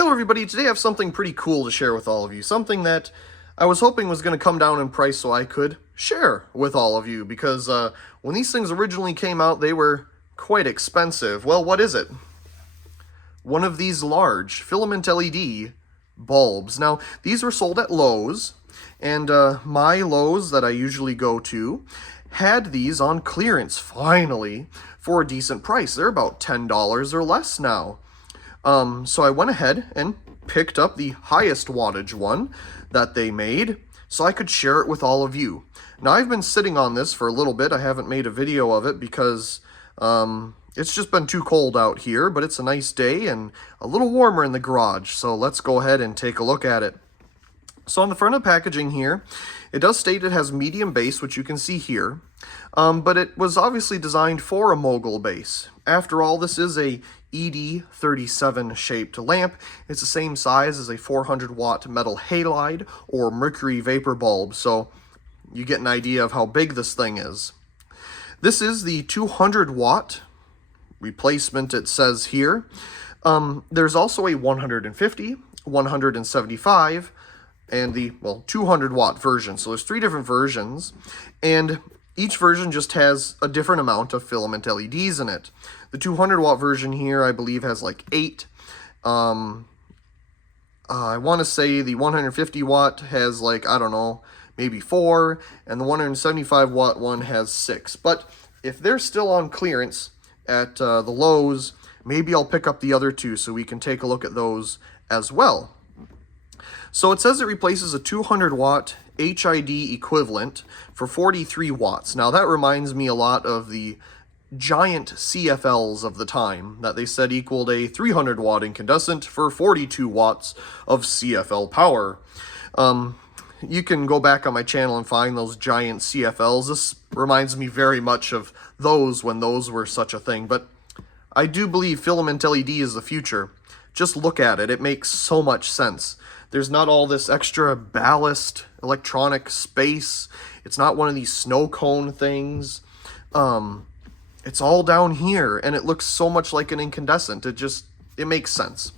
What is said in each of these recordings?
Hello everybody, today I have something pretty cool to share with all of you. Something that I was hoping was going to come down in price so I could share with all of you, because when these things originally came out, they were quite expensive. Well, what is it? One of these large filament LED bulbs. Now, these were sold at Lowe's, and my Lowe's that I usually go to had these on clearance, finally, for a decent price. They're about $10 or less now. So I went ahead and picked up the highest wattage one that they made so I could share it with all of you. Now, I've been sitting on this for a little bit. I haven't made a video of it because it's just been too cold out here, but it's a nice day and a little warmer in the garage. So let's go ahead and take a look at it. So on the front of the packaging here, it does state it has medium base, which you can see here, but it was obviously designed for a mogul base. After all, this is a ED37 shaped lamp. It's the same size as a 400 watt Metal Halide or mercury vapor bulb, so you get an idea of how big this thing is. This is the 200 watt replacement, it says here. There's also a 150, 175, and the 200 watt version. So there's three different versions, and each version just has a different amount of filament LEDs in it. The 200 watt version here, I believe, has like 8. I want to say the 150 watt has like, I don't know, maybe 4, and the 175 watt one has 6. But if they're still on clearance at the Lowe's, maybe I'll pick up the other two so we can take a look at those as well. So it says it replaces a 200 watt HID equivalent for 43 watts. Now that reminds me a lot of the giant CFLs of the time that they said equaled a 300 watt incandescent for 42 watts of CFL power. You can go back on my channel and find those giant CFLs. This reminds me very much of those when those were such a thing, but I do believe filament LED is the future. Just look at it. It makes so much sense. There's not all this extra ballast electronic space. It's not one of these snow cone things. It's all down here, and it looks so much like an incandescent. It makes sense.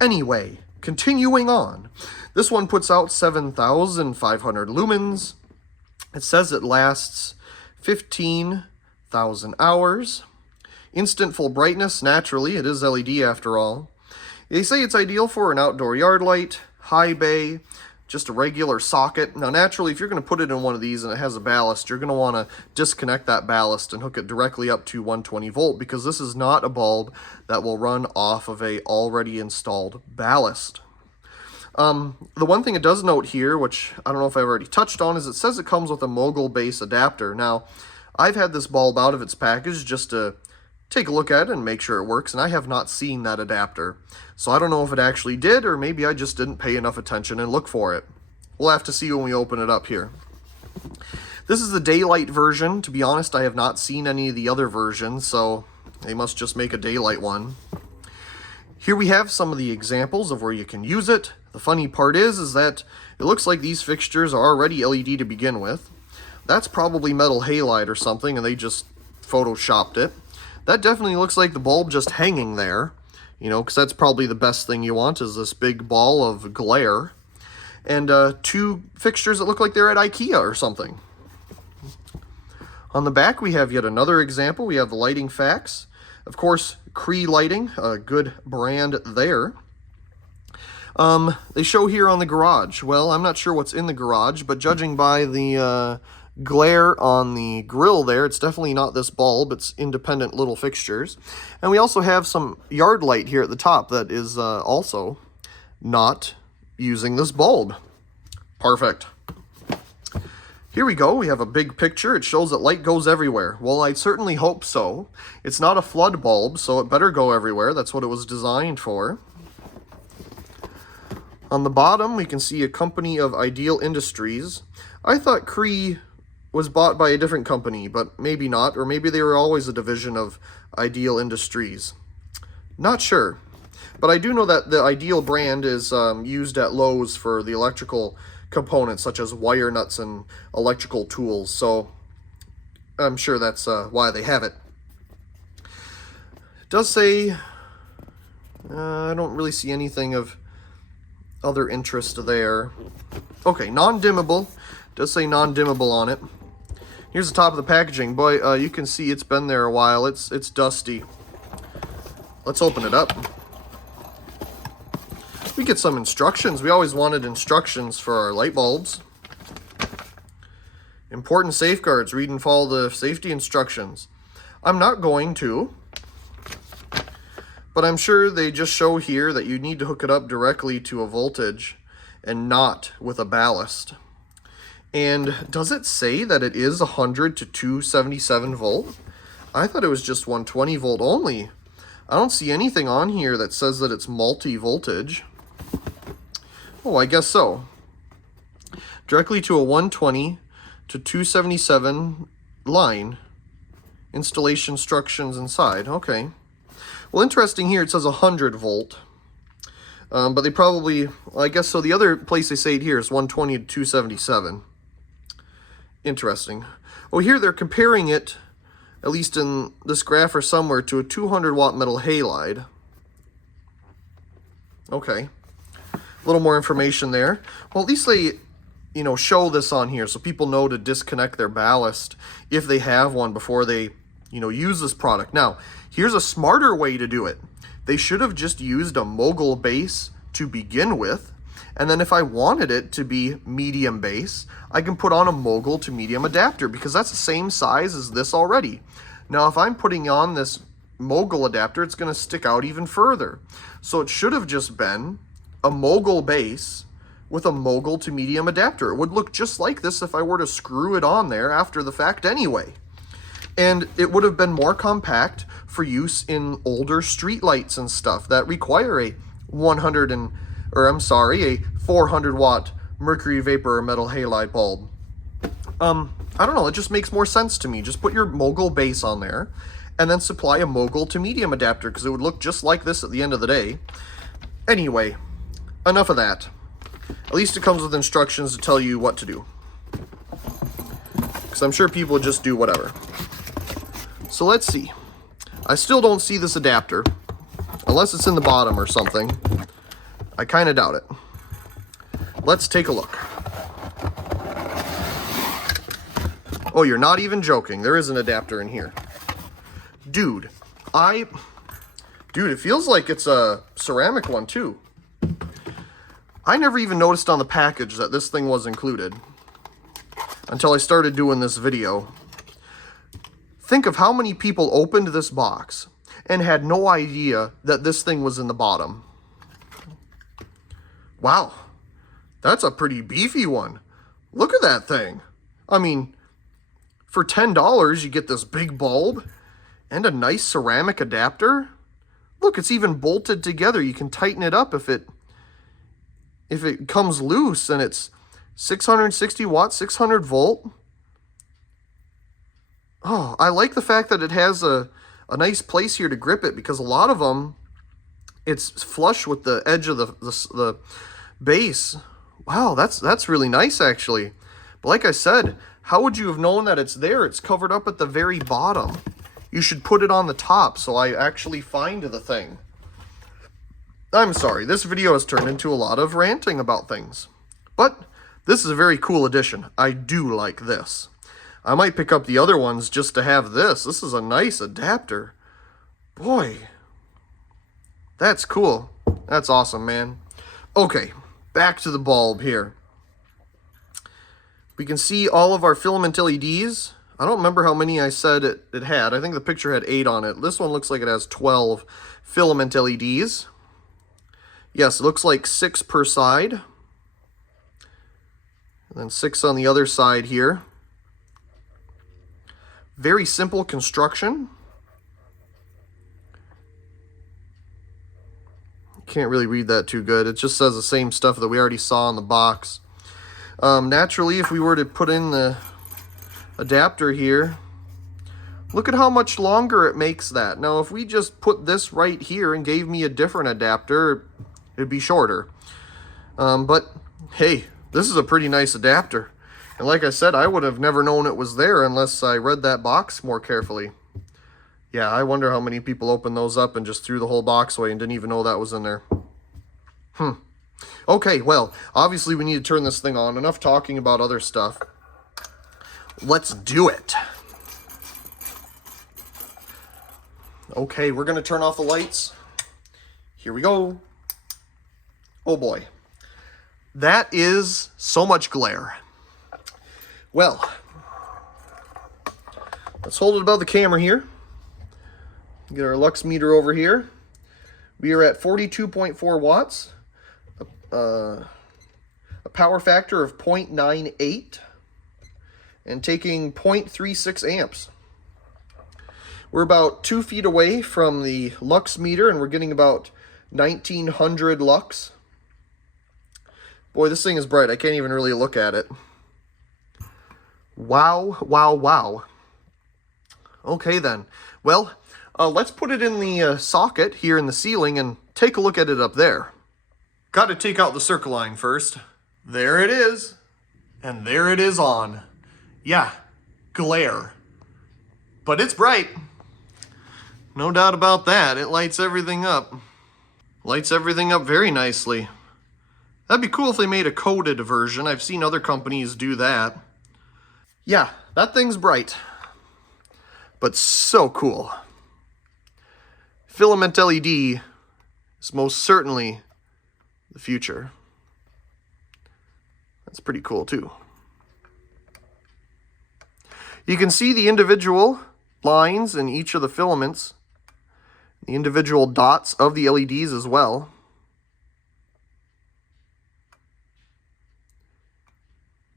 Anyway, continuing on. This one puts out 7,500 lumens. It says it lasts 15,000 hours. Instant full brightness, naturally, it is LED after all. They say it's ideal for an outdoor yard light, high bay, just a regular socket. Now naturally, if you're going to put it in one of these and it has a ballast, you're going to want to disconnect that ballast and hook it directly up to 120 volt, because this is not a bulb that will run off of a already installed ballast. The one thing it does note here, which I don't know if I've already touched on, is it says it comes with a mogul base adapter. Now, I've had this bulb out of its package just to take a look at it and make sure it works, and I have not seen that adapter. So I don't know if it actually did, or maybe I just didn't pay enough attention and look for it. We'll have to see when we open it up here. This is the daylight version. To be honest, I have not seen any of the other versions, so they must just make a daylight one. Here we have some of the examples of where you can use it. The funny part is that it looks like these fixtures are already LED to begin with. That's probably Metal Halide or something, and they just photoshopped it. That definitely looks like the bulb just hanging there, you know, because that's probably the best thing you want, is this big ball of glare. And two fixtures that look like they're at IKEA or something. On the back, we have yet another example. We have the lighting facts. Of course, CREE lighting, a good brand there. They show here on the garage. Well, I'm not sure what's in the garage, but judging by the glare on the grill there, it's definitely not this bulb. It's independent little fixtures. And we also have some yard light here at the top that is also not using this bulb. Perfect. Here we go. We have a big picture. It shows that light goes everywhere. Well, I certainly hope so. It's not a flood bulb, so it better go everywhere. That's what it was designed for. On the bottom, we can see a company of Ideal Industries. I thought CREE was bought by a different company, but maybe not, or maybe they were always a division of Ideal Industries. Not sure. But I do know that the Ideal brand is used at Lowe's for the electrical components, such as wire nuts and electrical tools, so I'm sure that's why they have it. It does say I don't really see anything of other interest there. Okay, non-dimmable. Does say non-dimmable on it. Here's the top of the packaging. Boy, you can see it's been there a while. It's dusty. Let's open it up. We get some instructions. We always wanted instructions for our light bulbs. Important safeguards. Read and follow the safety instructions. I'm not going to, but I'm sure they just show here that you need to hook it up directly to a voltage and not with a ballast. And does it say that it is 100 to 277 volt? I thought it was just 120 volt only. I don't see anything on here that says that it's multi-voltage. Oh, I guess so. Directly to a 120 to 277 line. Installation instructions inside. Okay. Well, interesting here, it says 100 volt. But they probably, I guess so, the other place they say it here is 120 to 277. Interesting. Oh, here they're comparing it, at least in this graph or somewhere, to a 200 watt metal halide. Okay. A little more information there. Well, at least they, show this on here so people know to disconnect their ballast if they have one before they, use this product. Now, here's a smarter way to do it. They should have just used a mogul base to begin with. And then if I wanted it to be medium base, I can put on a mogul to medium adapter because that's the same size as this already. Now, if I'm putting on this mogul adapter, it's going to stick out even further. So it should have just been a mogul base with a mogul to medium adapter. It would look just like this if I were to screw it on there after the fact anyway. And it would have been more compact for use in older street lights and stuff that require a 400 watt mercury vapor or metal halide bulb. I don't know, it just makes more sense to me. Just put your mogul base on there and then supply a mogul to medium adapter because it would look just like this at the end of the day. Anyway, enough of that. At least it comes with instructions to tell you what to do. Because I'm sure people would just do whatever. So let's see. I still don't see this adapter, unless it's in the bottom or something. I kind of doubt it. Let's take a look. Oh, you're not even joking. There is an adapter in here. Dude, it feels like it's a ceramic one too. I never even noticed on the package that this thing was included until I started doing this video. Think of how many people opened this box and had no idea that this thing was in the bottom. Wow, that's a pretty beefy one. Look at that thing. I mean, for $10, you get this big bulb and a nice ceramic adapter. Look, it's even bolted together. You can tighten it up if it comes loose, and it's 660 watts, 600 volt. Oh, I like the fact that it has a nice place here to grip it, because a lot of them, it's flush with the edge of the base. Wow, that's really nice, actually. But like I said, how would you have known that it's there? It's covered up at the very bottom. You should put it on the top so I actually find the thing. I'm sorry, this video has turned into a lot of ranting about things. But this is a very cool addition. I do like this. I might pick up the other ones just to have this. This is a nice adapter. Boy, that's cool. That's awesome, man. Okay, back to the bulb here. We can see all of our filament LEDs. I don't remember how many I said it had. I think the picture had 8 on it. This one looks like it has 12 filament LEDs. Yes, it looks like 6 per side. And then 6 on the other side here. Very simple construction. Can't really read that too good. It just says the same stuff that we already saw in the box. Naturally, if we were to put in the adapter here, look at how much longer it makes that. Now, if we just put this right here and gave me a different adapter, it'd be shorter. But hey, this is a pretty nice adapter. And like I said, I would have never known it was there unless I read that box more carefully. Yeah, I wonder how many people opened those up and just threw the whole box away and didn't even know that was in there. Okay, well, obviously we need to turn this thing on. Enough talking about other stuff. Let's do it. Okay, we're going to turn off the lights. Here we go. Oh boy. That is so much glare. Well, let's hold it above the camera here. Get our lux meter over here. We are at 42.4 watts. A power factor of 0.98. And taking 0.36 amps. We're about 2 feet away from the lux meter, and we're getting about 1900 lux. Boy, this thing is bright. I can't even really look at it. Wow, wow, wow. Okay then. Well, let's put it in the socket here in the ceiling and take a look at it up there. Got to take out the circle line first. There it is. And there it is on. Yeah, glare. But it's bright. No doubt about that. It lights everything up. Lights everything up very nicely. That'd be cool if they made a coded version. I've seen other companies do that. Yeah, that thing's bright. But so cool. Filament LED is most certainly the future. That's pretty cool too. You can see the individual lines in each of the filaments, the individual dots of the LEDs as well.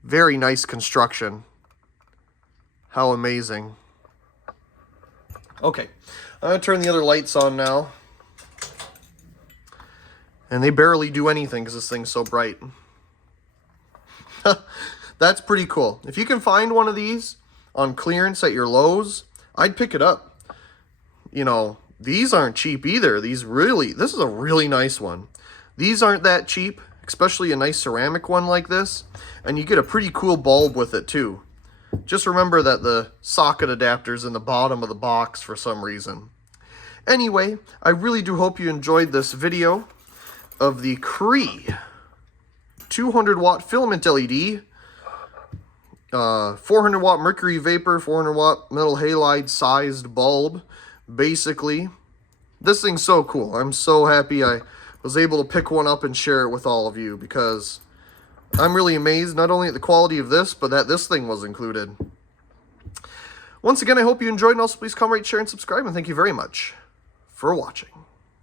Very nice construction. How amazing. Okay, I'm going to turn the other lights on now. And they barely do anything because this thing's so bright. That's pretty cool. If you can find one of these on clearance at your Lowe's, I'd pick it up. You know, these aren't cheap either. This is a really nice one. These aren't that cheap, especially a nice ceramic one like this. And you get a pretty cool bulb with it too. Just remember that the socket adapter's in the bottom of the box for some reason. Anyway, I really do hope you enjoyed this video of the CREE 200 watt filament LED, 400 watt mercury vapor, 400 watt metal halide sized bulb. Basically, this thing's so cool. I'm so happy I was able to pick one up and share it with all of you, because I'm really amazed not only at the quality of this, but that this thing was included. Once again, I hope you enjoyed, and also please comment, rate, share, and subscribe, and thank you very much for watching.